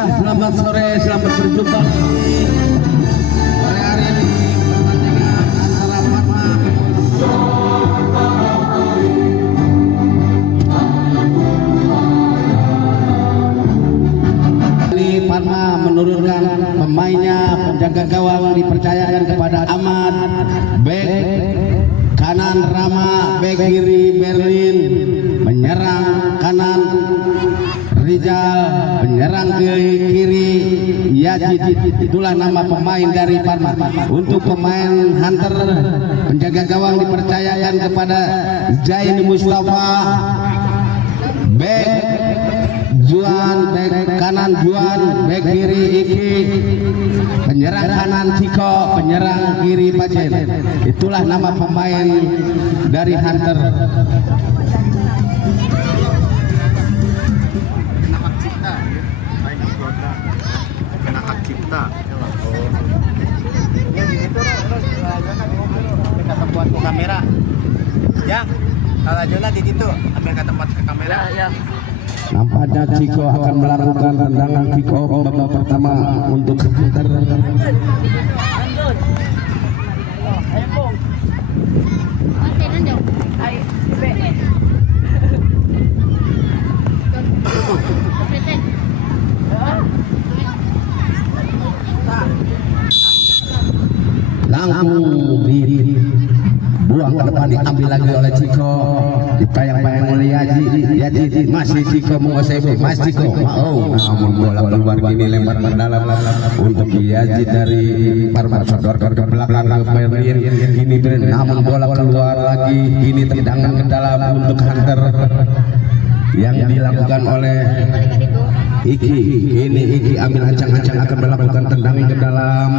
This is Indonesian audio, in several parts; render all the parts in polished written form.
selamat sore, selamat berjumpa sore hari ini pertandingan antara Parma menurunkan pemainnya, penjaga gawang dipercayakan kepada Ahmad, bek kanan Rama, bek kiri Berlin, menyerang kanan Rizal, penyerang ke kiri Yazid. Itulah nama pemain dari Parma. Untuk pemain Hunter, penjaga gawang dipercayakan kepada Zaini Mustafa, bek Juan, bek kanan Juan, bek kiri Iki, penyerang kanan Ciko, penyerang kiri Pajen. Itulah nama pemain dari Hunter. Kamera yang kalau Jona di situ ambil ke tempat ke kamera ya. Nampaknya Ciko akan melakukan tendangan kick off babak pertama untuk Hunter. Langsung dibuang ke depan, diambil lagi oleh Ciko, ditayang-tayang oleh Yazid. Masih Ciko menguasai, Mas Ciko namun bola keluar, gini lempar ke dalam untuk Yazid dari Parma, sodorkan ke belakang ke Berlin, ini namun bola keluar lagi, ini tendangan ke dalam untuk Hunter yang dilakukan oleh Iki. Ini Iki ambil ancang-ancang akan melakukan tendangan ke dalam,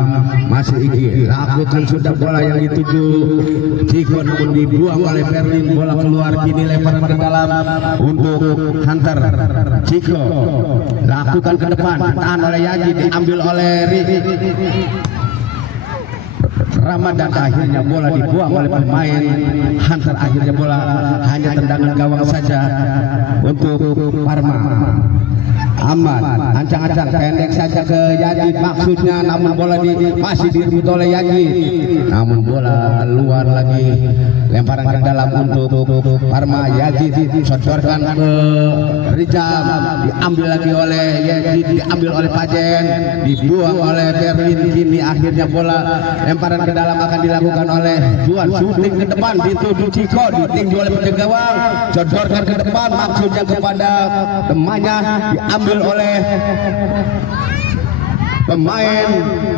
masih Iki lakukan, sudah bola yang dituju Ciko namun dibuang oleh Berlin, bola keluar, kini lemparan ke dalam untuk Hunter. Ciko lakukan ke depan, ditahan oleh Yazid, diambil oleh Ramadan, akhirnya bola dibuang oleh pemain Hunter. Akhirnya bola hanya tendangan gawang saja untuk Parma. Ahmad ancang-ancang pendek saja ke Yazid maksudnya, namun bola masih direbut oleh Yazid, namun bola keluar lagi, lemparan ke dalam untuk Parma. Yazid sodorkan ke Rizal, diambil lagi oleh Yazid, diambil oleh Pajen, dibuang oleh Berlin. Kini akhirnya bola lemparan ke dalam akan dilakukan oleh Juan, shooting ke depan dituju Ciko, ditinggi oleh penjaga gawang, sodorkan ke depan maksudnya kepada temannya, diambil oleh pemain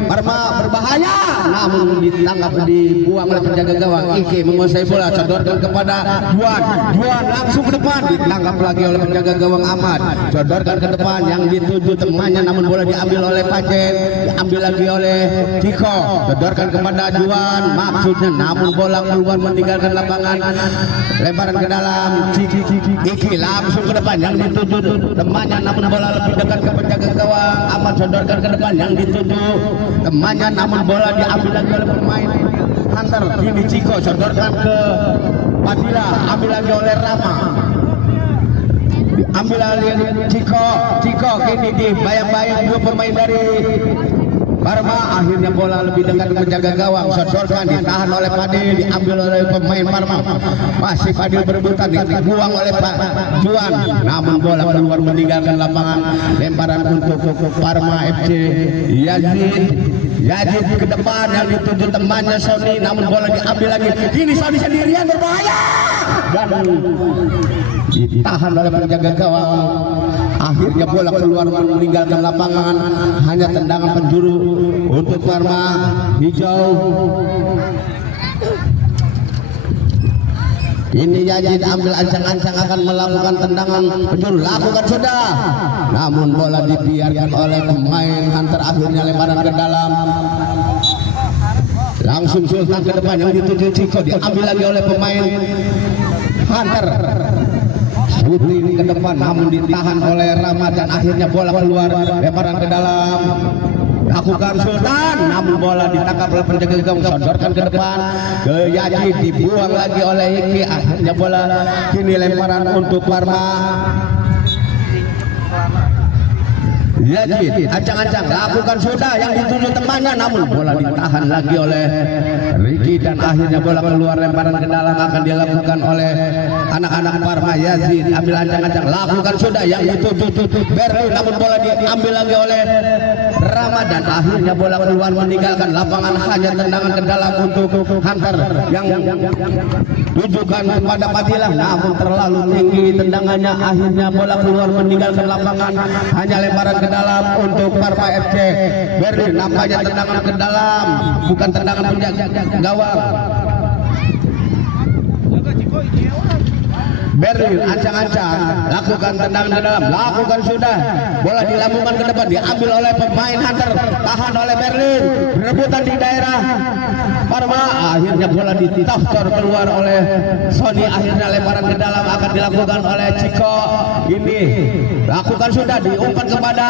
Parma, berbahaya namun ditangkap, dibuang oleh penjaga gawang. Iki menguasai bola, sodorkan kepada Juan langsung ke depan, ditangkap lagi oleh penjaga gawang Ahmad, sodorkan ke depan yang dituju temannya, namun bola diambil oleh Pajen, diambil lagi oleh Ciko, sodorkan kepada Juan maksudnya, namun bola keluar meninggalkan lapangan, lemparan ke dalam Iki langsung ke depan yang dituju temannya, namun bola lebih dekat ke penjaga gawang Ahmad, sodorkan ke depan yang dituju temannya, namun bola diambil lagi oleh pemain Hunter. Kini Ciko sodorkan ke Padilla, ambil lagi oleh Rama, diambil lagi Ciko kini dibayang-bayang dua pemain dari Parma. Akhirnya bola lebih dekat menjaga gawang, sodorkan, ditahan oleh Padil, diambil oleh pemain Parma, masih Padil berebutan, dibuang oleh Pak Juan, namun bola keluar meninggalkan lapangan, lemparan untuk Parma FC. Yazid ke depan yang dituju temannya Sony, namun bola diambil lagi, kini Sony sendirian berbahaya dan ditahan oleh penjaga gawang. Akhirnya bola keluar meninggalkan lapangan, hanya tendangan penjuru untuk Parma hijau. Ini Yazid ambil ancang-ancang akan melakukan tendangan penjuru, lakukan sudah, namun bola dibiarkan oleh pemain Hunter. Akhirnya lemparan ke dalam, langsung Sultan ke depan yang dituju Ciko, diambil lagi oleh pemain Hunter. Putri ke depan namun ditahan oleh Ramadan. Akhirnya bola keluar, lemparan ke dalam, lakukan Sultan, namun bola ditangkap oleh penjaga gawang, sodorkan ke depan ke Yazid, dibuang lagi oleh Iki. Akhirnya bola kini lemparan untuk Parma. Yazid ancang-ancang lakukan sudah yang dituju temannya, namun bola ditahan lagi oleh Ricky dan akhirnya bola keluar, lemparan ke dalam akan dilakukan oleh anak-anak Parma. Yazid ambil ancang-ancang lakukan sudah yang dituju Berlin, namun bola diambil lagi oleh Ramadan, akhirnya bola keluar meninggalkan lapangan, hanya tendangan ke dalam untuk Hunter yang tujukan kepada Fadilah, namun terlalu tinggi tendangannya, akhirnya bola keluar meninggalkan lapangan, hanya lemparan ke dalam untuk Parma FC. Berlin nampaknya tendangan ke dalam, bukan tendangan penjaga gawang. Berlin ancang-ancang lakukan tendangan ke dalam, lakukan sudah, bola dilambungkan ke depan, diambil oleh pemain Hunter, tahan oleh Berlin, rebutan di daerah Parma, akhirnya bola ditahtor keluar oleh Sony, akhirnya lemparan ke dalam akan dilakukan oleh Ciko. Ini lakukan sudah, diumpan kepada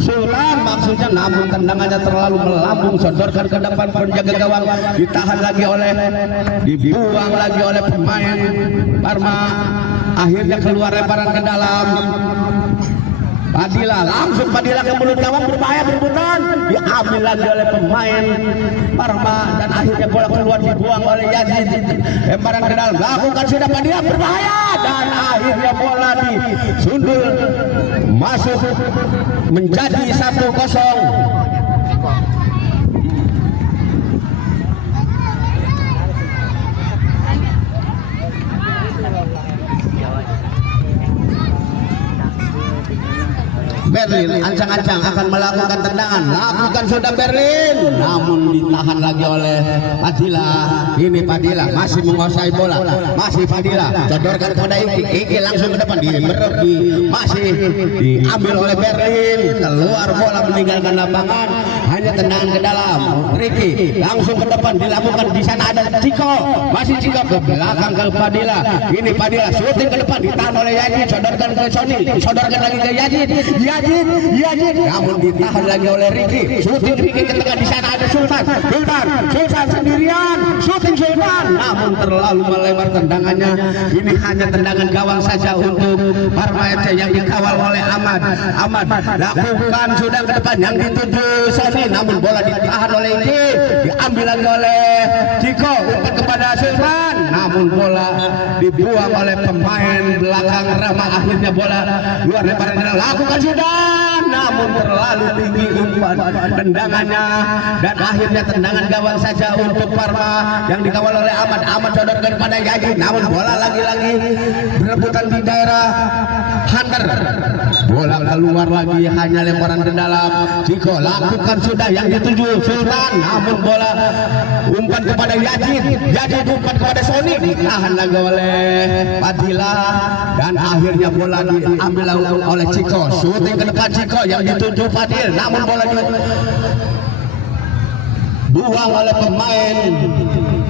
Sultan maksudnya, namun tendangannya terlalu melambung, sodorkan ke depan penjaga gawang, ditahan lagi oleh, dibuang lagi oleh pemain Parma, akhirnya keluar lemparan ke dalam. Fadilah langsung, Fadilah ke mulut gawang, berbahaya, berebutan, diambil lagi oleh pemain Parma dan akhirnya bola keluar, dibuang oleh Yazid, lemparan ke dalam, lakukan sudah, Fadilah berbahaya dan akhirnya bola disundul masuk menjadi 1-0. Berlin ancang-ancang akan melakukan tendangan, lakukan sudah Berlin, namun ditahan lagi oleh Fadilah. Ini Fadilah masih menguasai bola, masih Fadilah codorkan kepada Iki langsung ke depan, masih diambil oleh Berlin, keluar bola meninggalkan lapangan, hanya tendangan ke dalam. Ricky langsung ke depan, dilakukan, di sana ada Ciko, masih Ciko ke belakang ke Fadilah. Ini Fadilah shooting ke depan, ditahan oleh Yazid, codorkan ke Sony, codorkan lagi ke Yazid, namun ditahan lagi oleh Ricky, shooting Ricky ke tengah, di sana ada Sultan sendirian, shooting Sultan, namun terlalu melebar tendangannya. Ini hanya tendangan gawang saja untuk Parma FC yang dikawal oleh Ahmad lakukan sudah ke depan, yang dituju Sony, namun bola ditahan oleh Iki, diambil lagi oleh Ciko, umpan kepada Sultan, namun bola dibuang oleh pemain belakang Rama, akhirnya bola luar lemparan, lakukan sudah, namun terlalu tinggi umpan tendangannya dan akhirnya tendangan gawang saja untuk Parma yang dikawal oleh Ahmad sodorkan pada Yazid, namun bola lagi-lagi berebutan di daerah Hunter, bola keluar lagi, hanya lemparan ke dalam. Ciko lakukan sudah, yang dituju Sultan, namun bola umpan kepada Yazid umpan kepada Sony, ditahan lagi oleh Fadilah dan akhirnya bola diambil oleh Ciko, shooting ke depan Ciko, yang dituju Fadil, namun bola dibuang oleh pemain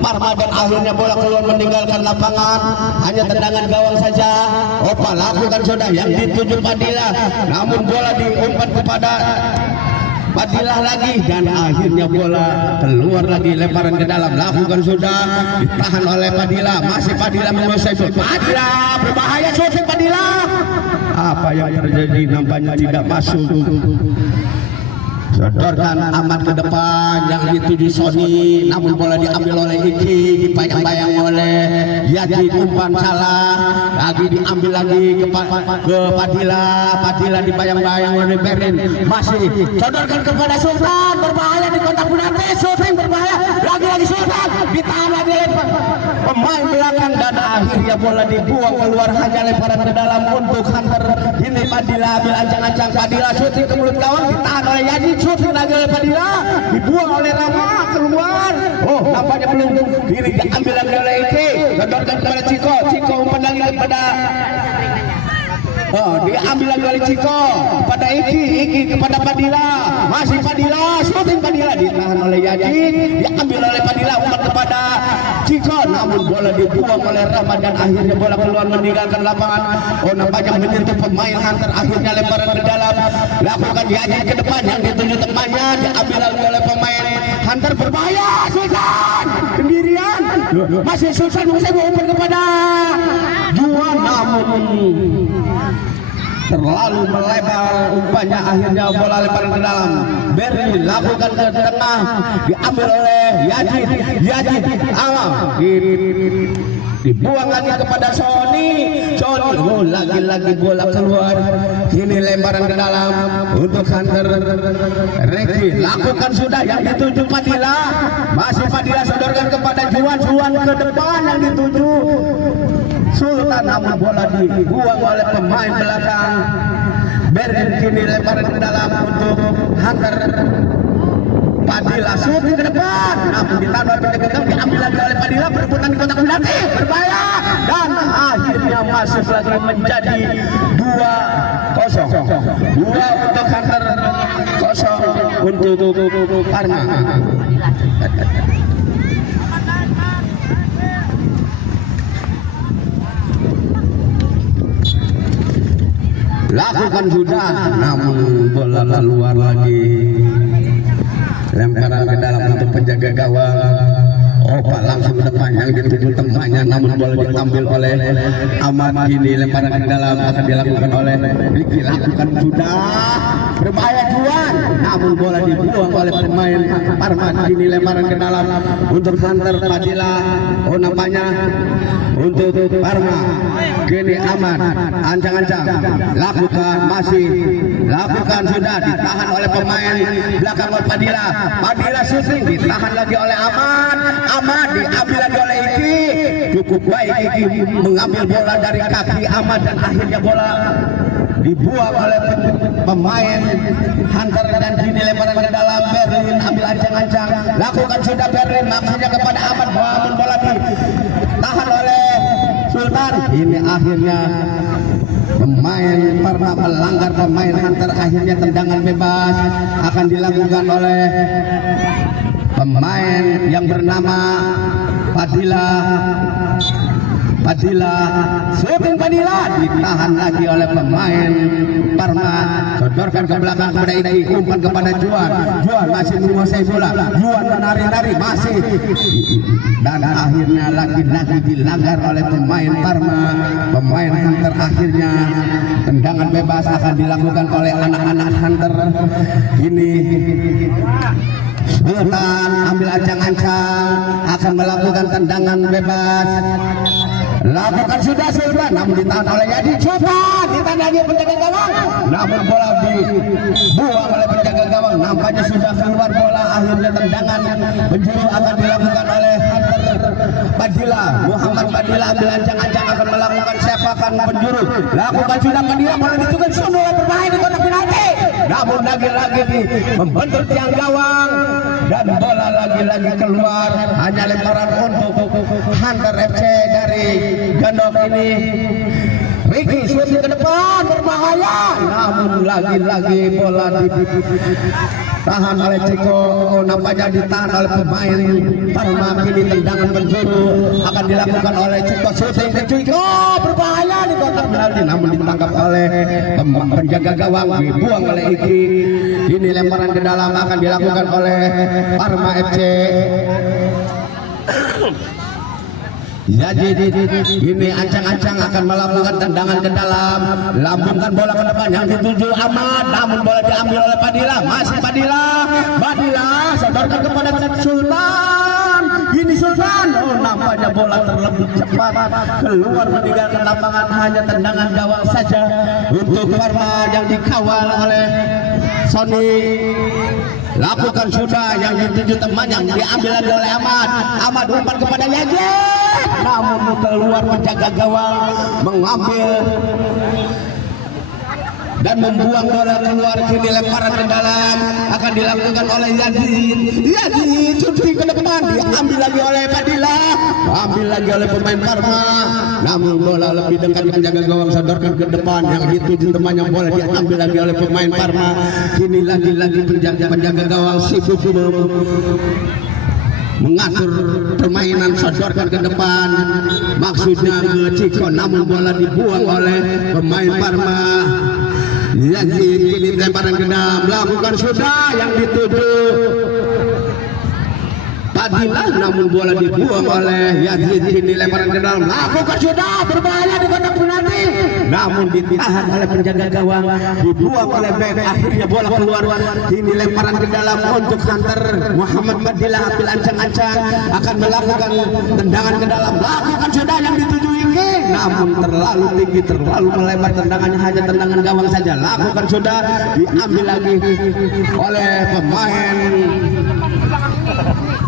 Parma dan akhirnya bola keluar meninggalkan lapangan, hanya tendangan gawang saja. Opa lakukan sudah, yang dituju Fadilah, namun bola diumpan kepada Fadilah lagi dan akhirnya bola keluar lagi, lemparan ke dalam, lakukan sudah, ditahan oleh Fadilah, masih Fadilah menguasai bola. Fadilah berbahaya, shooting Fadilah, apa yang terjadi nampaknya tidak masuk. Sodorkan Ahmad ke depan, yang dituju Sony, namun bola diambil oleh Iki, dibayang-bayang oleh Yazid, umpan salah, lagi diambil lagi ke Fadilah dibayang-bayang oleh Berlin, masih sodorkan kepada Sultan, berbahaya di kotak penalti, shooting berbahaya, lagi-lagi Sultan, ditahan lagi oleh pemain belakang dan akhirnya bola dibuang keluar, hanya lemparan ke dalam untuk Hunter. Ini Fadilah ambil ancang-ancang, Fadilah shooting ke mulut gawang, ditahan oleh Yazid, shooting lagi oleh Fadilah, dibuang oleh Rama, keluar. Oh, nampaknya belum, ini diambil lagi oleh Iki, sodorkan kepada Ciko umpan lagi kepada diambil lagi oleh Ciko kepada Iki kepada Fadilah, masih Fadilah, shooting Fadilah, ditahan oleh Yazid, diambil oleh Fadilah, umpan kepada Ciko, namun bola dibuang oleh Rama dan akhirnya bola keluar meninggalkan lapangan. Oh, nampaknya menyentuh pemain Hunter, akhirnya lemparan ke dalam, lakukan Yazid ke depan, yang dituju temannya, diambil lagi oleh pemain Hunter, berbahaya, Sultan sendirian, masih Sultan umpan kepada Juan, namun terlalu melebar umpannya, akhirnya bola lemparan ke dalam. Berlin lakukan ke tengah, diambil oleh Yazid awal dibuang lagi kepada Sony. Oh, lagi-lagi bola keluar. Kini lemparan ke dalam untuk Hunter. Reki lakukan sudah yang dituju Padilla. Masih Padilla sodorkan kepada Juan ke depan yang dituju Sultan, namun bola dibuang oleh pemain belakang. Berlin kini lemparan ke dalam untuk Hunter. Padilla syuting ke depan, namun ditahan oleh penjaga gawang, diambil lagi oleh Padilla, berebutan di kotak penalti, berbahaya, dan akhirnya masuk lagi menjadi 2-0. 2 untuk Hunter, 0 untuk Parma. Lakukan sudah, namun bola keluar lagi. Lemparan ke dalam untuk penjaga gawang. Opa langsung ke depan yang dituju temannya, namun bola diambil oleh Ahmad. Kini lemparan ke dalam akan dilakukan oleh Ricky. Lakukan sudah, berbahaya Juan, namun bola dibuang oleh pemain Parma. Kini lemparan ke dalam untuk Hunter. Padilla, oh nampaknya untuk Parma. Kini Ahmad ancang-ancang, lakukan sudah, ditahan oleh pemain belakang oleh Padilla. Padilla syuting, ditahan lagi oleh Ahmad diambil lagi oleh Iki. Cukup baik Iki mengambil bola dari kaki Ahmad, dan akhirnya bola dibuang oleh pemain Hunter. Dan kini lemparan ke dalam. Berlin ambil ancang-ancang, lakukan sudah Berlin, maksudnya kepada Ahmad, namun bola ditahan oleh Sultan. Ini akhirnya pemain Parma melanggar pemain Hunter. Akhirnya tendangan bebas akan dilakukan oleh pemain yang bernama Padilla. Syuting Padilla, ditahan lagi oleh pemain Parma, sodorkan ke belakang kepada Iki, umpan kepada Juan masih menguasai bola. Juan menari-nari masih, dan akhirnya lagi-lagi dilanggar oleh pemain Parma. Pemain Hunter, akhirnya tendangan bebas akan dilakukan oleh anak-anak Hunter. Ini Sultan ambil ancang-ancang, akan melakukan tendangan bebas. Lakukan sudah Sultan, namun ditahan oleh Yazid. Sultan ditahan lagi penjaga gawang, namun bola dibuang oleh penjaga gawang. Nampaknya sudah keluar bola. Akhirnya tendangan penjuru akan dilakukan oleh Hunter. Padilla, Muhammad Padilla ambil ancang-ancang, akan melakukan sepakan penjuru. Lakukan sudah Padilla, bola ditukan sundul oleh pemain di kotak penalti, namun lagi-lagi membentur tiang gawang, dan bola lagi-lagi keluar. Hanya lemparan untuk Hunter FC dari Gandok ini. Ricky syuting ke depan, berbahaya, namun lagi-lagi bola ditahan oleh Ciko. Nampaknya ditahan oleh pemain Parma. Kini tendangan penjuru akan dilakukan oleh Ciko. Syuting ke Ciko, berbahaya di kotak penalti, namun ditangkap oleh penjaga gawang, dibuang oleh Iki. Ini lemparan ke dalam akan dilakukan oleh Parma FC. Yazid ini ancang-ancang akan melakukan tendangan ke dalam, lambungkan bola ke depan yang dituju Ahmad, namun bola diambil oleh Padilla. Masih Padilla sodorkan kepada Sultan. Ini Sultan, oh nampaknya bola terlebih cepat keluar meninggalkan lapangan. Hanya tendangan gawang saja untuk Parma yang dikawal oleh Sony. Lakukan sudah yang dituju teman, yang diambil lagi oleh Ahmad umpan kepada Yazid, namun keluar penjaga gawang mengambil dan membuang bola keluar. Kini lemparan ke dalam akan dilakukan oleh Yazid syuting ke depan, diambil lagi oleh Padilla, ambil lagi oleh pemain Parma, namun bola lebih dekat ke penjaga gawang, sodorkan ke depan yang dituju temannya, bola diambil lagi oleh pemain Parma. Kini lagi-lagi penjaga gawang sibuk mengatur permainan, sodorkan ke depan, maksudnya ke Ciko, namun bola dibuang oleh pemain Parma. Yazid kini lemparan ke dalam, lakukan sudah yang dituju Padilla, namun bola dibuang oleh Yazid. Kini lemparan ke dalam, lakukan sudah, berbahaya di kotak penalti, namun ditahan oleh penjaga gawang, dibuang oleh bek, akhirnya bola keluar. Ini lemparan ke dalam untuk Hunter. Muhammad Fadilah ambil ancang-ancang, akan melakukan tendangan ke dalam, lakukan sudah yang dituju ini, namun terlalu tinggi, terlalu melebar, tendangannya hanya tendangan gawang saja. Lakukan sudah, diambil lagi oleh pemain,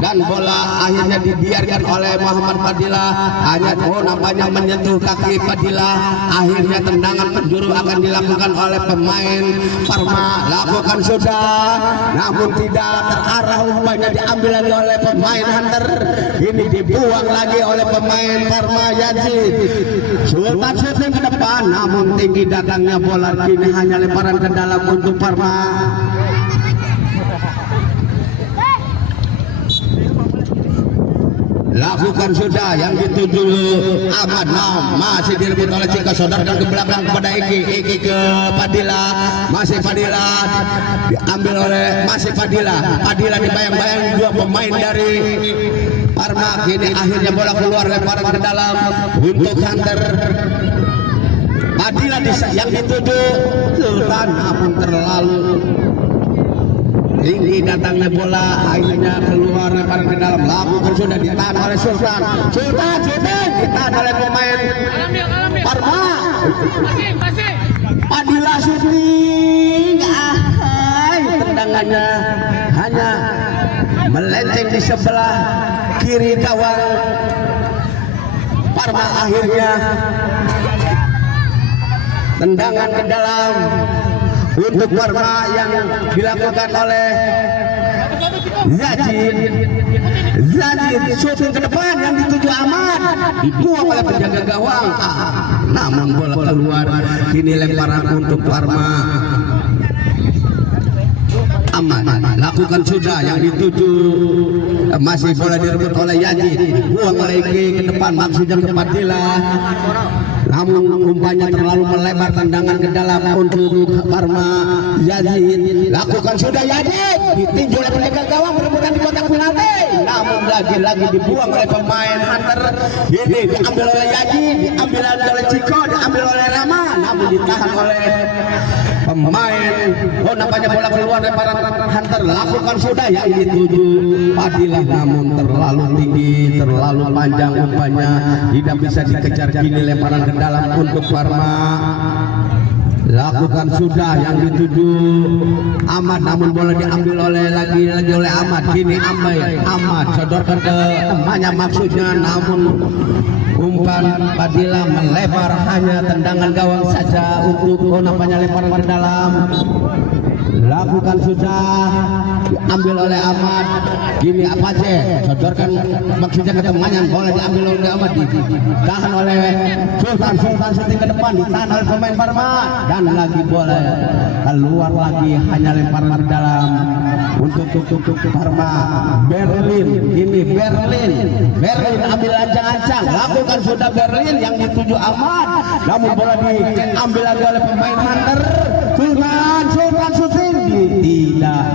dan bola akhirnya dibiarkan oleh Muhammad Fadilah. Hanya nampaknya menyentuh kaki Fadilah. Akhirnya tendangan penjuru akan dilakukan oleh pemain Parma. Lakukan sudah, namun tidak terarah, umpannya diambil lagi oleh pemain Hunter. Ini dibuang lagi oleh pemain Parma Yazid. Sultan syuting ke depan, namun tinggi datangnya bola. Kini hanya lemparan ke dalam untuk Parma. Lakukan sudah yang dituju Ahmad. Masih direbut oleh Cika, sodorkan ke belakang kepada Iki ke Fadilah. Masih Fadilah diambil oleh Fadilah dibayang-bayang dua pemain dari Parma. Kini akhirnya bola keluar, lemparan ke dalam untuk Hunter. Fadilah yang dituju Sultan, namun terlalu tinggi datangnya bola, akhirnya keluar, lemparan ke dalam. Lakukan sudah, ditahan oleh Sultan ditahan oleh pemain Parma. Fadilah syuting, tendangannya hanya melenceng di sebelah kiri gawang Parma. Akhirnya tendangan ke dalam untuk Parma yang dilakukan oleh Yazid syuting ke depan yang dituju Ahmad, dibuang oleh penjaga gawang, namun bola keluar. Kini lemparan untuk Parma. Ahmad lakukan sudah yang dituju, masih bola direbut oleh Yazid, dibuang oleh Iki ke depan, maksudnya ke Fadilah, namun umpannya terlalu melebar, tendangan ke dalam untuk Parma. Yazid lakukan sudah, Yazid ditinju oleh penjaga gawang, perebutan di kotak penalti, namun lagi-lagi dibuang oleh pemain Hunter. Ini diambil oleh Yazid, diambil oleh Ciko, diambil oleh Rama, namun ditahan oleh pemain. Nampaknya bola keluar, lemparan Hunter. Lakukan sudah yang dituju Fadilah, namun terlalu tinggi, terlalu panjang umpannya, tidak bisa dikejar. Kini lemparan ke dalam untuk Parma. Lakukan sudah yang dituju Ahmad, namun bola diambil lagi oleh Ahmad. Kini Ahmad sodorkan ke temannya, maksudnya, namun umpan Fadilah melebar, hanya tendangan gawang saja untuk nampaknya lemparan ke dalam. Lakukan sudah, diambil oleh Ahmad. Kini Apache sodorkan, maksudnya ke temannya, bola diambil oleh Ahmad, ditahan oleh Sultan syuting ke depan, ditahan oleh pemain Parma, dan lagi bola keluar lagi, hanya lemparan ke dalam untuk Parma. Berlin ambil ancang-ancang, lakukan sudah Berlin yang dituju Ahmad, namun bola diambil lagi oleh pemain Hunter. Sultan syuting, tidak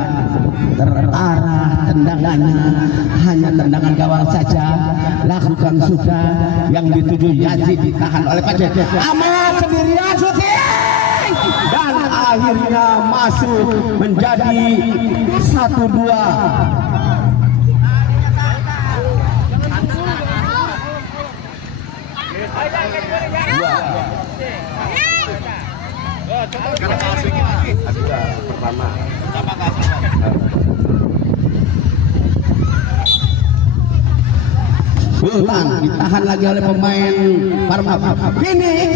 terarah tendangannya, hanya tendangan gawang saja. Lakukan sudah yang dituju Yazid, ditahan oleh Pacet. Ahmad sendirian syuting, dan akhirnya masuk menjadi 1-2. Sultan ditahan lagi oleh pemain Parma. Kini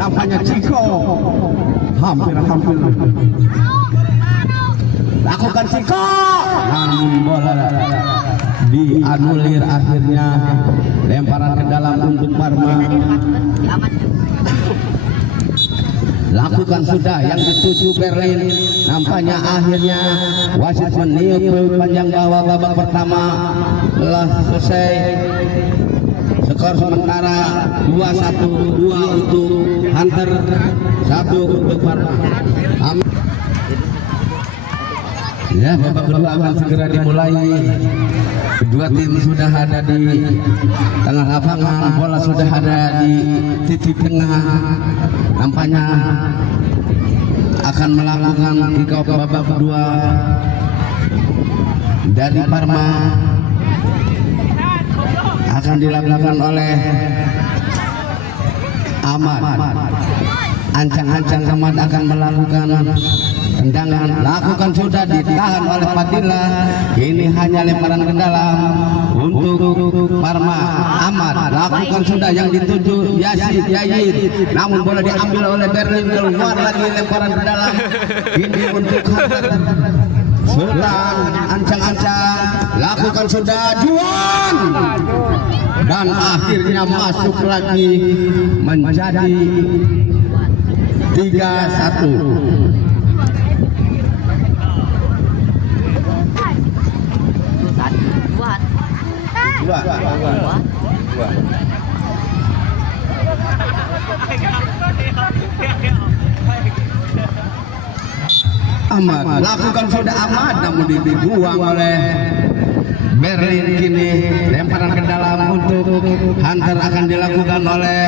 nampaknya Ciko hampir lakukan Ciko, namun bola dianulir. Akhirnya lemparan ke dalam untuk Parma. Lakukan sudah yang dituju Berlin, nampaknya akhirnya wasit meniup panjang bawah. Babak pertama telah selesai, skor sementara 2-1, 2 untuk Hunter, 1 untuk Parma. Ya, babak kedua akan segera dimulai. Kedua tim sudah ada di tengah lapangan, bola sudah ada di titik tengah. Nampaknya akan melakukan kick off babak kedua dari Parma. Akan dilakukan oleh Ahmad. Ancang-ancang Ahmad akan melakukan tendangan, lakukan sudah ditahan oleh Fadila. Ini hanya lemparan ke dalam untuk Parma. Ahmad lakukan sudah yang dituju Yazid, namun bola diambil oleh Berlin, keluar lagi lemparan ke dalam. Ini untuk Sultan. Ancang-ancang lakukan sudah Juan, dan akhirnya masuk lagi menjadi 3-1. Ahmad lakukan sudah Ahmad, namun dibuang oleh Berlin. Kini lemparan ke dalam untuk Hunter akan dilakukan oleh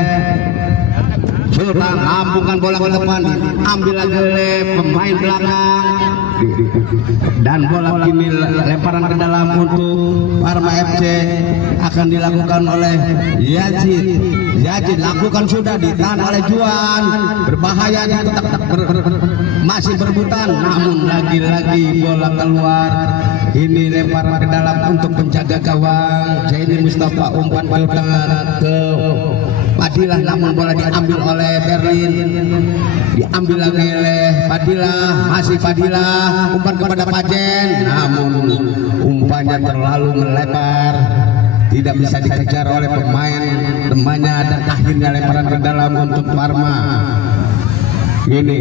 Sultan. Lambungkan bola ke depan, ambil lagi oleh pemain belakang, dan bola kini lemparan ke dalam untuk Parma FC akan dilakukan oleh Yazid lakukan sudah ditahan oleh Juan, berbahaya, masih berebutan, namun lagi-lagi bola keluar. Ini lemparan ke dalam untuk penjaga gawang Zaini Mustafa, umpan ke tengah ke Fadilah, namun bola diambil oleh Berlin, diambil lagi oleh Fadilah, masih Fadilah, umpan kepada Pajen, namun umpannya terlalu melebar, tidak bisa dikejar oleh pemain temannya, dan akhirnya lemparan ke dalam untuk Parma. Ini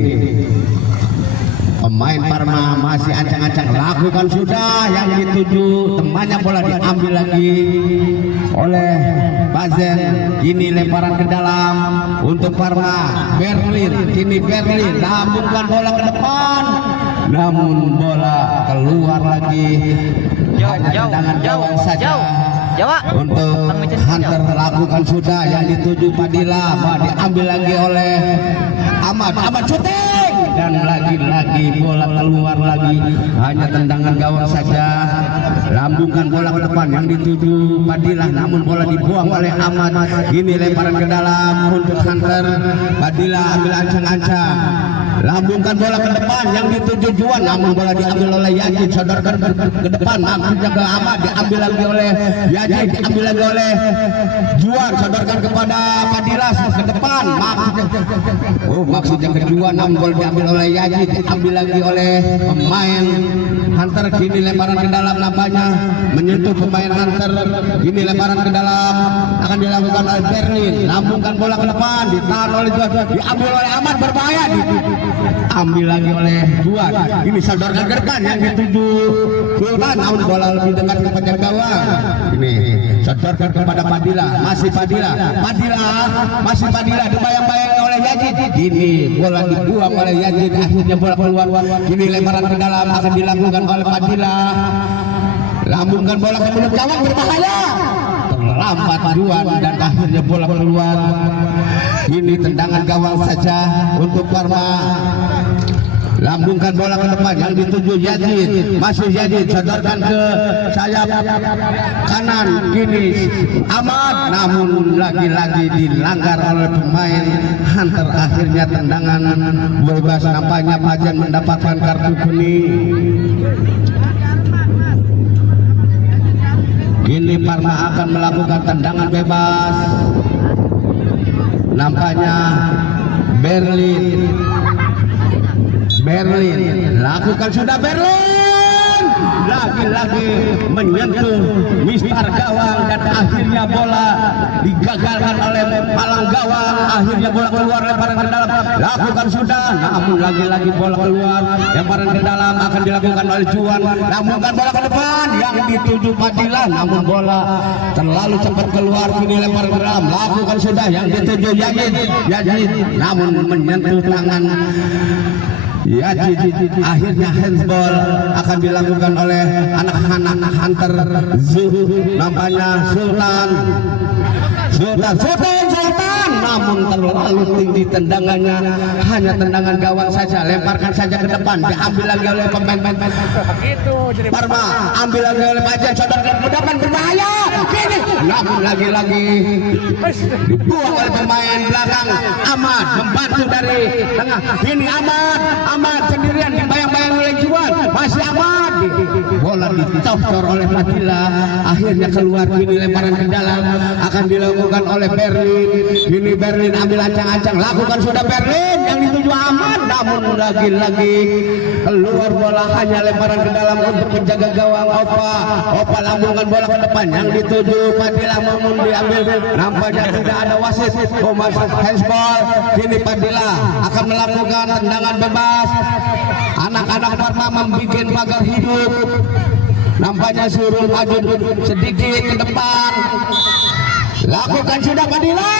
pemain Parma masih ancang-ancang, lakukan sudah yang dituju temannya, bola diambil lagi oleh Bazen. Ini lemparan ke dalam untuk Parma. Berlin, kini Berlin lambungkan bola ke depan, namun bola keluar lagi. Hanya tendangan gawang saja. Untuk Hunter lakukan sudah yang dituju Fadila, diambil lagi oleh Ahmad syuting, dan lagi-lagi bola keluar lagi. Hanya tendangan gawang saja. Lambungkan bola ke depan yang dituju Fadila, namun bola dibuang oleh Ahmad. Ini lemparan ke dalam untuk Hunter. Fadila ambil ancang-ancang, lambungkan bola ke depan yang dituju Juan, namun bola diambil oleh Yazid, sodorkan ke depan, maksudnya ke Ahmad, diambil lagi oleh Yazid, diambil lagi oleh Juan, sodorkan kepada Fadila ke depan, maksudnya ke Juan, namun bola diambil oleh Yazid, diambil lagi oleh pemain Hunter. Kini lemparan ke dalam, nampaknya menyentuh pemain Hunter. Ini lemparan ke dalam akan dilakukan oleh Berlin, lambungkan bola ke depan, ditahan oleh Juan, diambil oleh Ahmad, berbahaya, ambil lagi oleh Juan. Ini sodorkan ke depan yang dituju Sultan, namun bola lebih dekat ke penjaga gawang. Ini sodorkan kepada Fadila, masih Fadila, masih Fadila, dibayang-bayang oleh Yazid. Ini bola dibuang oleh Yazid, akhirnya bola keluar. Ini lemparan ke dalam akan dilakukan oleh Fadila, lambungkan bola ke mulut gawang, berbahaya, terlambat Juan, dan akhirnya bola keluar. Ini tendangan gawang saja untuk Parma. Lambungkan bola ke depan yang dituju Yazid, masih Yazid, sodorkan ke sayap kanan. Ini Ahmad, namun lagi-lagi dilanggar oleh pemain Hunter. Akhirnya tendangan bebas, nampaknya Pajen mendapatkan kartu kuning. Kini Parma akan melakukan tendangan bebas. Nampaknya Berlin lakukan sudah. Berlin lagi-lagi menyentuh mistar gawang, dan akhirnya bola digagalkan oleh palang gawang. Akhirnya bola keluar, lemparan ke dalam, lakukan sudah, namun lagi-lagi bola keluar, lemparan ke dalam akan dilakukan oleh Juan. Lambungkan bola ke depan yang dituju Fadila, namun bola terlalu cepat keluar. Kini lemparan ke dalam, lakukan sudah yang dituju Yazid, namun menyentuh tangan Yazid. Akhirnya handsball akan dilakukan oleh anak-anak Hunter Zuh. Nampaknya Sultan, namun terlalu tinggi tendangannya, hanya tendangan gawang saja, lemparkan saja ke depan, diambil lagi oleh pemain Parma, ambil lagi oleh Pajen, sodorkan ke depan, berbahaya kini, namun lagi-lagi dibuang oleh pemain belakang. Ahmad membantu dari tengah, ini Ahmad sendirian, dibayang-bayang oleh Juan, masih Ahmad, bola dicocor oleh Fadila, akhirnya keluar, kini lemparan ke dalam akan dilakukan oleh Berlin. Ini Berlin ambil ancang-ancang, lakukan sudah Berlin yang dituju Ahmad, namun lagi-lagi keluar bola, hanya lemparan ke dalam untuk menjaga gawang. Opa lambungkan bola ke depan yang dituju Fadila, namun diambil, nampaknya tidak ada wasit. Thomas handsball, kini Fadila akan melakukan tendangan bebas. Anak-anak Parma membuat pagar hidup, nampaknya suruh maju sedikit ke depan. Lakukan sudah Fadila,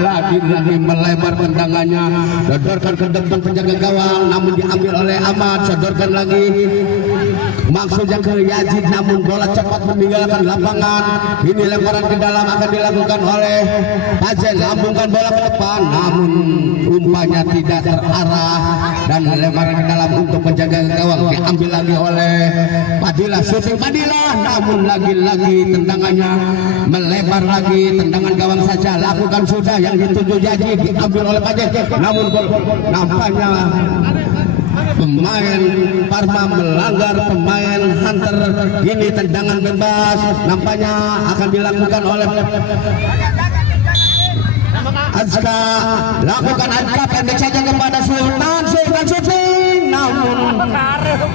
lagi-lagi melebar tendangannya, sodorkan ke depan penjaga gawang, namun diambil oleh Ahmad, sodorkan lagi, maksudnya ke Yazid, namun bola cepat meninggalkan lapangan. Ini lemparan ke dalam akan dilakukan oleh Pajen, lambungkan bola ke depan, namun umpannya tidak terarah dan lemparan ke dalam untuk penjaga gawang, diambil lagi oleh Fadila, shooting Fadila, namun lagi-lagi tendangannya melebar lagi, tendangan gawang saja, lakukan sudah yang dituju Yazid, diambil oleh Pajen, namun nampaknya pemain Parma melanggar pemain Hunter. Ini tendangan bebas, nampaknya akan dilakukan oleh Azka, lakukan Azka, pendek saja kepada Sultan shooting, namun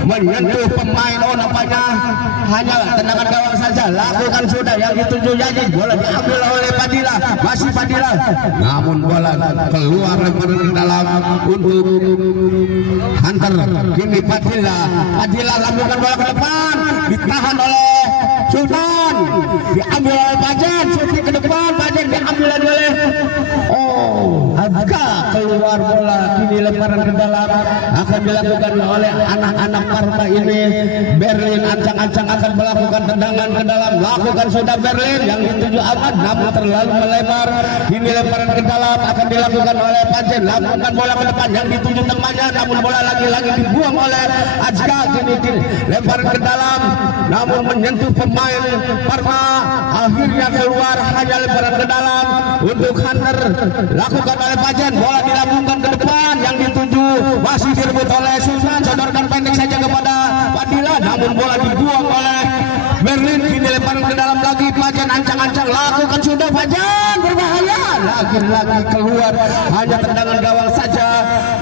menyentuh pemain. Nampaknya hanya tendangan gawang saja, lakukan sudah yang dituju Yazid, bola diambil oleh Fadila, masih Fadila, namun bola keluar lemparan ke dalam untuk Hunter. Kini Fadila lambungkan bola ke depan, ditahan oleh Sultan, diambil oleh Pajen, shooting ke depan, Pajen diambil lagi oleh Azka, keluar bola, kini lemparan ke dalam akan dilakukan oleh anak-anak Parma ini. Berlin ancang-ancang akan melakukan tendangan ke dalam, lakukan sudah Berlin yang dituju Ahmad, namun terlalu melebar. Kini lemparan ke dalam akan dilakukan oleh Pajen, lakukan bola ke depan yang dituju temannya, namun bola lagi-lagi dibuang oleh Azka. Kini lemparan ke dalam, namun menyentuh pemain Parma, akhirnya keluar, hanya lemparan ke dalam untuk Hunter, lakukan oleh Pajen, bola dilambungkan ke depan yang dituju, masih direbut oleh Sultan, sodorkan pendek saja kepada Fadila, namun bola dibuang oleh Berlin. Kini lemparan ke dalam lagi, Pajen ancang-ancang, lakukan sudah Pajen, berbahaya, lagi-lagi keluar, hanya tendangan gawang saja,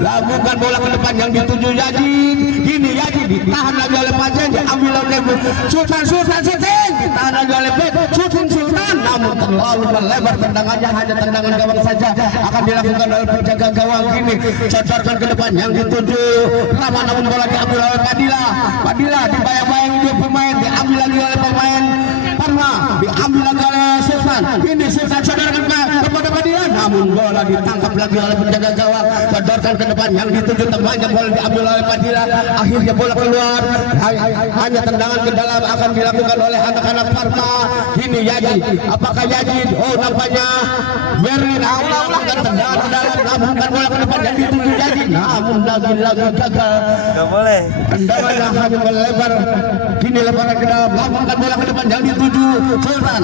lakukan bola ke depan yang dituju Yazid. Kini Yazid ditahan lagi oleh Pajen, diambil oleh Sultan shooting, ditahan lagi oleh shooting Sultan, namun terlalu melebar tendangannya, hanya tendangan gawang saja akan dilakukan oleh penjaga gawang. Kini sodorkan ke depan yang dituju Rama, namun bola diambil oleh Fadila dibayang-bayang dua pemain, diambil lagi oleh pemain Parma, diambil lagi oleh Sultan. Ini Sultan sodorkan kepada Fadila, namun bola ditangkap lagi oleh penjaga gawang, sodorkan ke depan yang dituju temannya, bola diambil oleh Fadila, akhirnya bola keluar, hanya tendangan ke dalam akan dilakukan oleh anak-anak Parma. Kini Yazid, apakah Yazid? Nampaknya Berlin melakukan tendangan ke dalam, lambungkan bola ke depan yang dituju Yazid, namun lagi-lagi gagal. Gak boleh. Tendangannya hanya melebar. Kini lemparan ke dalam, lambungkan bola ke depan yang dituju Sultan.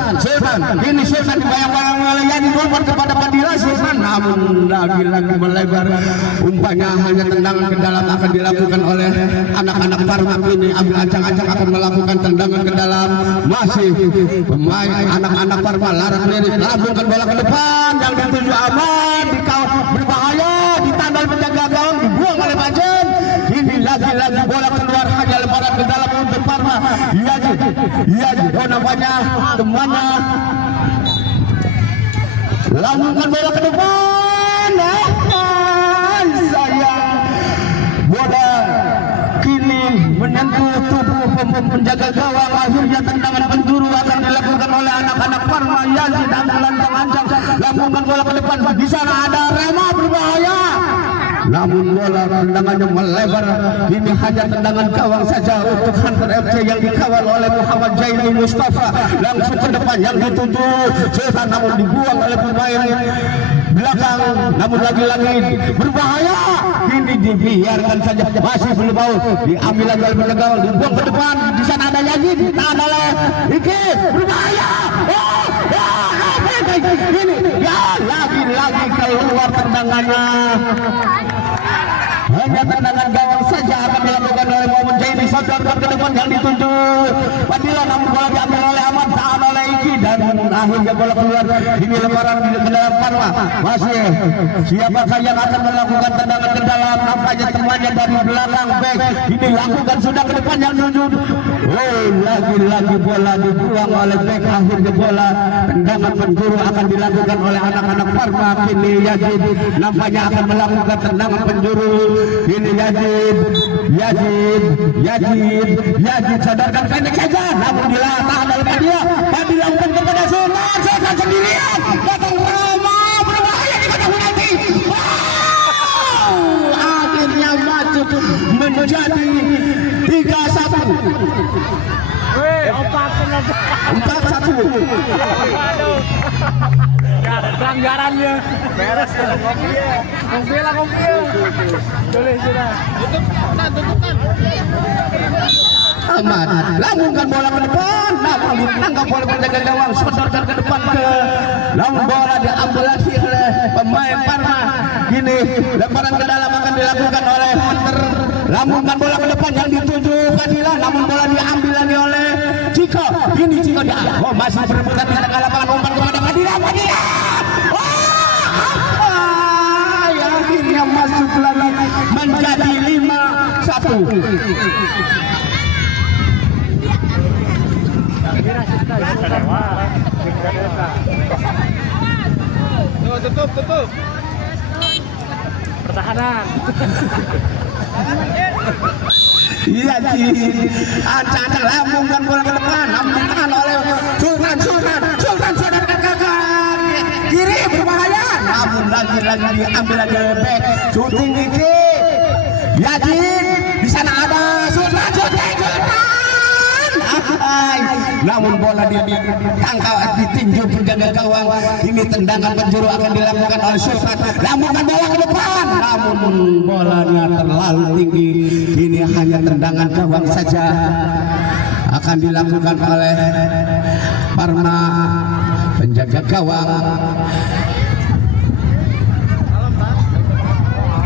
Kini Sultan dibayang-bayang oleh Yazid, umpan kepada Fadila, Sultan, namun lagi-lagi melebar. Umpannya hanya tendangan ke dalam akan dilakukan oleh anak-anak Parma. Kini ambil ancang-ancang akan melakukan tendangan ke dalam, masih pemain anak-anak Parma larat lirik, lambungkan bola ke depan yang dituju Ahmad, berbahaya, ditambal penjaga gawang, dibuang oleh Pajen. Kini lagi-lagi bola keluar, hanya lemparan ke dalam untuk Parma. Yazid, nampaknya temannya lambungkan bola ke depan, sayang, bola kini menyentuh tubuh penjaga gawang, akhirnya tendangan penjuru akan dilakukan oleh anak-anak Parma. Yazid ancang-ancang lambungkan bola ke depan, di sana ada Rema, berbahaya, namun bola tendangannya melebar. Ini hanya tendangan gawang saja untuk Hunter FC yang dikawal oleh Muhammad Zainul Mustafa. Langsung ke depan yang dituju Sultan, namun dibuang oleh pemain belakang, namun lagi-lagi berbahaya. Ini dibiarkan saja, masih belum mau diambil lagi oleh penegak, dibuang ke depan. Di sana ada Yazid, tahan oleh Iki, berbahaya. Ini ya lagi-lagi keluar tendangannya. Hanya tendangan gawang saja akan dilakukan oleh Muhammad Zaini. Sodorkan ke depan yang dituju Padilla, namun bola diambil oleh Ahmad, tahan oleh Iki, dan akhirnya bola keluar. Ini lemparan ke dalam Parma. Masih siapakah yang akan melakukan tendangan ke dalam? Nampaknya temannya dari belakang back. Ini lakukan sudah ke depan yang dituju. Lagi-lagi bola dibuang oleh back. Akhirnya bola tendangan penjuru akan dilakukan oleh anak-anak Parma. Ini Yazid nampaknya akan melakukan tendangan penjuru. Ini Yazid sadarkan pendek saja, namun dilakukan oleh Padilla umpan kepada Sultan sendirian, datang Roma, berbahaya di kotak penalti. Akhirnya maju menjadi 3-1. 4-1. Pelanggarannya beres ya, ngopi. Boleh sudah. Tutupkan. Ahmad lambungkan bola ke depan, namun ditangkap oleh penjaga gawang. Sodorkan ke depan namun bola diambil lagi oleh pemain Parma. Kini lemparan ke dalam akan dilakukan oleh Hunter. Lambungkan bola ke depan yang dituju Padilla, namun bola diambil lagi oleh Ciko. Ini Ciko masih berebutan di tengah lapangan, umpan kepada Padilla. Akhirnya masuk lagi menjadi 5-1. Tutup. Pertahanan. Iya sih, ancang-ancang lambungkan bola ke depan, namun ditahan oleh Sultan sadarkan kakak kiri, berbahaya, namun lagi-lagi diambil lagi oleh back. Shooting Iki, Yazid, di sana ada Sultan. Namun bola ditangkap, ditinju penjaga gawang. Ini tendangan penjuru akan dilakukan oleh Sultan. Lambungkan bola ke depan, namun bolanya terlalu tinggi. Ini hanya tendangan gawang saja akan dilakukan oleh Parma, penjaga gawang.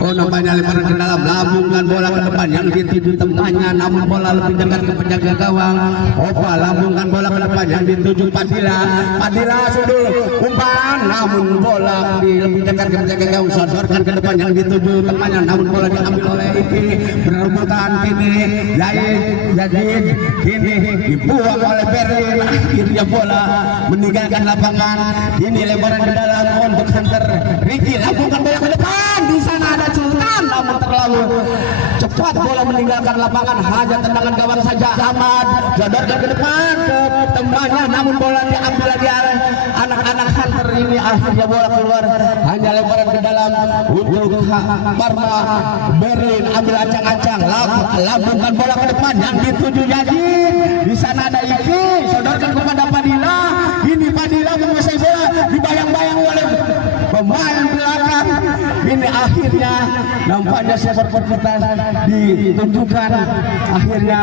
Oh, nampaknya lemparan ke dalam, lambungkan bola ke depan yang dituju temannya, namun bola lebih dekat ke penjaga gawang. Opa lambungkan bola ke depan yang dituju Padilla sudul umpan, namun bola lebih dekat ke penjaga gawang. Sodorkan ke depan yang dituju temannya, namun bola diambil oleh Iki. Berebutan kini Yazid, kini dibuang oleh Berlin. Akhirnya bola meninggalkan lapangan. Ini lemparan ke dalam untuk Hunter. Ricky lambungkan bola ke depan, di sana ada Sultan, namun terlalu cepat bola meninggalkan lapangan. Hanya tendangan gawang saja. Ahmad sodorkan ke depan ke temannya, namun bola diambil lagi oleh anak-anak Hunter. Ini akhirnya bola keluar. Hanya lemparan ke dalam untuk Parma. Berlin ambil ancang-ancang, lambungkan bola ke depan yang dituju Yazid. Di sana ada Iki, sodorkan kepada Padilla. Ini Padilla menguasai bola, dibayang-bayang oleh pemain belakang. Ini akhirnya nampaknya seperti ditunjukkan. Akhirnya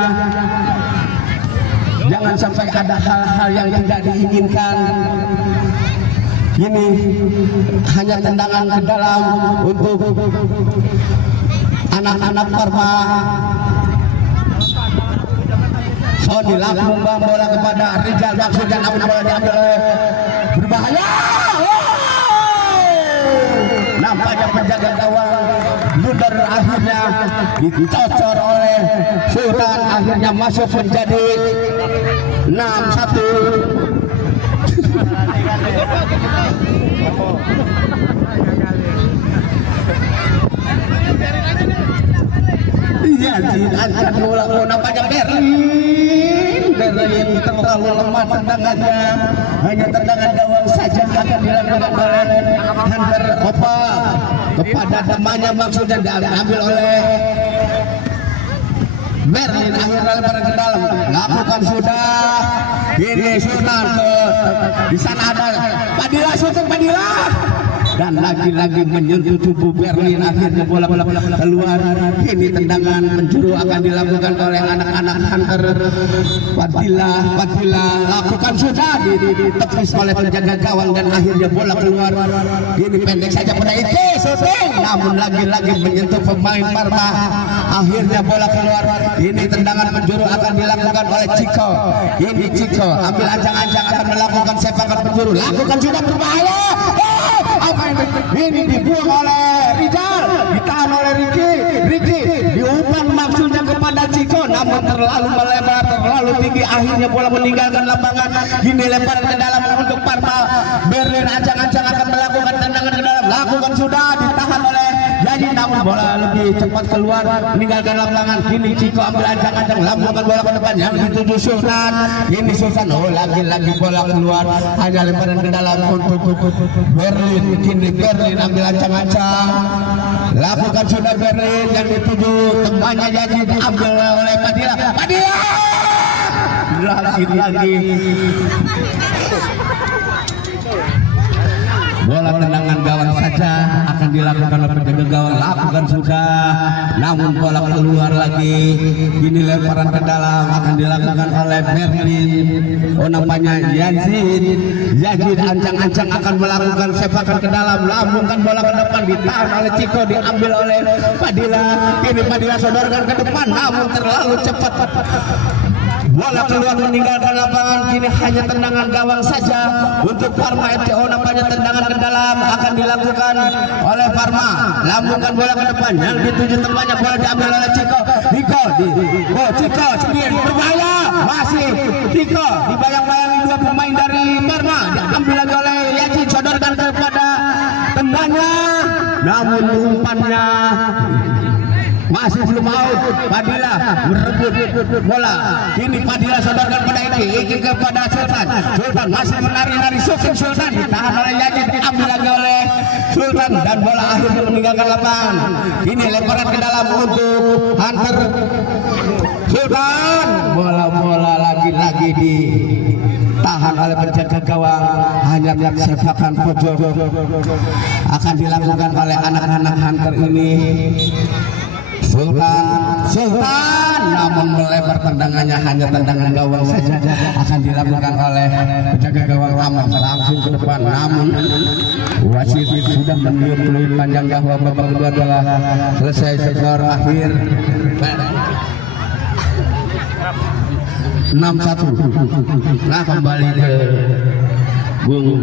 jangan sampai ada hal-hal yang tidak diinginkan. Ini hanya tendangan ke dalam untuk anak-anak Parma. Sony lambungkan bola kepada Rizal, maksudnya namun bola diambil oleh berbahaya. Nampaknya penjaga gawang blunder, akhirnya dicocor oleh Sultan. Akhirnya masuk menjadi 6-1. Iya, angkat bola. Nampaknya Berlin terlalu lemah tendangannya. hanya tendangan gawang saja akan dilakukan oleh Hunter Opa kepada temannya, maksudnya diambil oleh Berlin. Akhirnya lemparan ke dalam, lakukan sudah. Ini Sultan ke di sana ada Padilla, Sultan Padilla, dan lagi-lagi menyentuh tubuh Berlin. Akhirnya bola keluar. Ini tendangan penjuru akan dilakukan oleh anak-anak Hunter. Padilla lakukan sudah, ditepis oleh penjaga gawang dan akhirnya bola keluar. Ini pendek saja pada itu syuting, namun lagi-lagi menyentuh pemain Parma. Akhirnya bola keluar. Ini tendangan penjuru akan dilakukan oleh Ciko. Ini Ciko ambil ancang-ancang akan melakukan sepakan penjuru. Lakukan sudah, berbahaya. Ini dibuang oleh Rizal, ditahan oleh Ricky diumpan maksudnya kepada Ciko, namun terlalu melebar, terlalu tinggi. Akhirnya bola meninggalkan lapangan. Ini lemparan ke dalam untuk Parma. Berlin ancang-ancang akan melakukan tendangan ke dalam. Lakukan sudah, ditahan oleh Yaji, namun bola lebih cepat keluar meninggalkan lapangan. Kini Ciko ambil ancang-ancang, lambungkan bola ke depan yang dituju Sultan. Ini Sultan, oh lagi-lagi bola keluar, hanya lemparan ke dalam untuk Berlin. Kini Berlin ambil ancang-ancang, lakukan sudah Berlin yang dituju temannya Yaji, diambil oleh Padilla. Lagi-lagi bola tendangan gawang saja akan dilakukan oleh penjaga gawang. Lakukan sudah, namun bola keluar lagi. Ini lemparan ke dalam akan dilakukan oleh Berlin. Oh namanya Yazid ancang-ancang akan melakukan sepakan ke dalam. Lambungkan bola ke depan, ditahan oleh Ciko, diambil oleh Padilla. Ini Padilla sodorkan ke depan, namun terlalu cepat. Bola keluar meninggalkan lapangan. Kini hanya tendangan gawang saja untuk Parma FCO. Nampaknya tendangan ke dalam akan dilakukan oleh Parma. Lambungkan bola ke depan yang dituju temannya, bola diambil oleh Ciko. Ciko sendiri berbahaya. Masih Ciko dibayang-bayangi dua pemain dari Parma. Diambil lagi oleh Yaji, sodorkan kepada temannya, namun umpannya masih belum out. Padilla merebut bola. Kini Padilla sodorkan pada Iki kepada Sultan masih menari-nari. Sultan ditahan oleh Yazid, ambil lagi oleh Sultan dan bola akhirnya meninggalkan lapangan. Ini lemparan ke dalam untuk Hunter Sultan. Bola lagi-lagi ditahan oleh penjaga gawang. Hanya sepakan pojok akan dilakukan oleh anak-anak Hunter ini. Sultan namun melebar tendangannya, hanya tendangan gawang saja akan dilakukan oleh penjaga gawang aman langsung ke depan. Namun wasit sudah meniup peluit panjang bahwa babak kedua telah selesai. Skor akhir 6-1. Nah kembali ke Bung